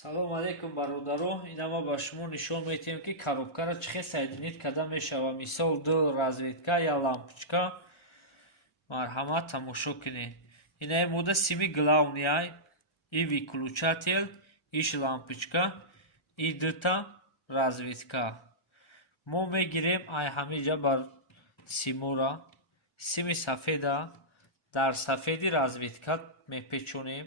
салом алейкум бародаро. Ина мо ба шумо нишон медиҳем ки коробкаро чӣ хел соединид карда мешавад. Мисол ду разведка я лампочка. Марҳамат тамошо кунед. Ина буда сими главный и выключатель, иш лампочка и дута разведка. Мо мегирем ай ҳамиҷа бар симура сими сафеда дар сафеди разведка мепечонем.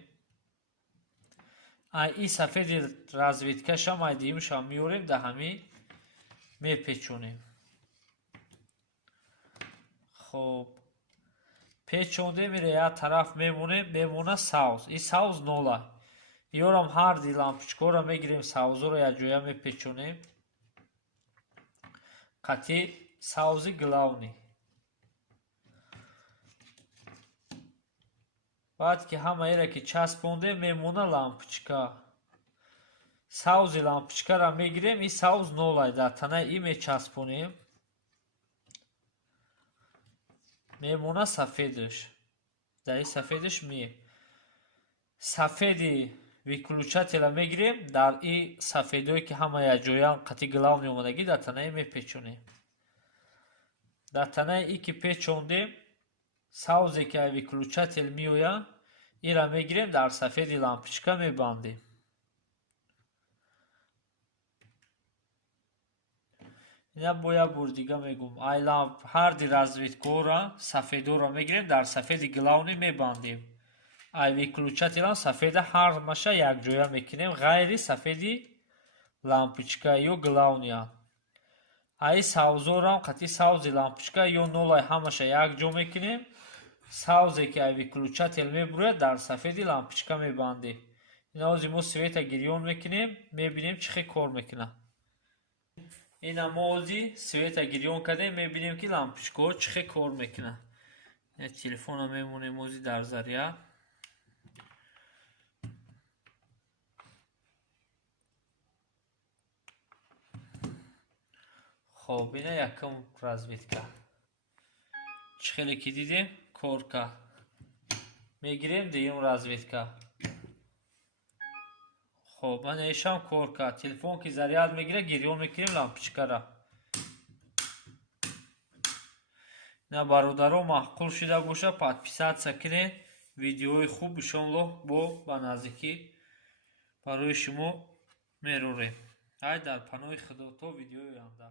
Ай и сафеди разведкаша майдиюша меорем да ҳами мепечонем. хоб печонде мире як тараф мемона савз. И савз нола. Ёрам ҳарди лампочкаро мегирем, савзоро якҷоя мепечонем. қати савзи главни. баъд ки ҳамаеро ки часпондем мемона лампочка. Савзи лампочкаро мегирем, и савз нола дар танаи и мечаспонем. мемона сафедаш. Дар и сафедаш сафеди выключателя мегирем, дар и сафедое ки ҳама якҷоян қати главни омадагӣ дар танаи мепечонем. дар танаи и ки печондем, савзе ки ай выключатель меояд, ира мегирем, дар сафеди лампочка мебандем. ина бо як бор дига мегӯм. Ай ҳарди разведкаҳоро сафедоро мегирем, дар сафеди главни мебандем. Ай выключателам сафеда ҳамаша якҷоя мекунем, ғайри сафеди лампочка ё главния. Ай савзорам қати савзи лампочка ё нолай ҳамаша якҷо мекунем. Савзе ки ай выключатель мебурад, дар сафеди лампочка мебандем. ина ҳозир мо света гирён мекунем, мебинем чӣ хел кор мекунад. ина мо ҳозир света гирён кардем, мебинем ки лампочкаҳо чӣ хел кор мекунад. телефонро мемонем ҳозир дар заря. хоб ина якум разведка. чӣ хеле ки дидем кор кард. мегирем дуюм разведка. хоб ана ишам кор кард. телефон ки заряд мегирад, гирён мекунем лампочкаро. ина бародаро маъқул шуда бошад, подписатсия кунед. видеои хуб иншоаллоҳ ба наздикӣ барои шумо мерорем. ай дар паноҳи худо то видеои оянда.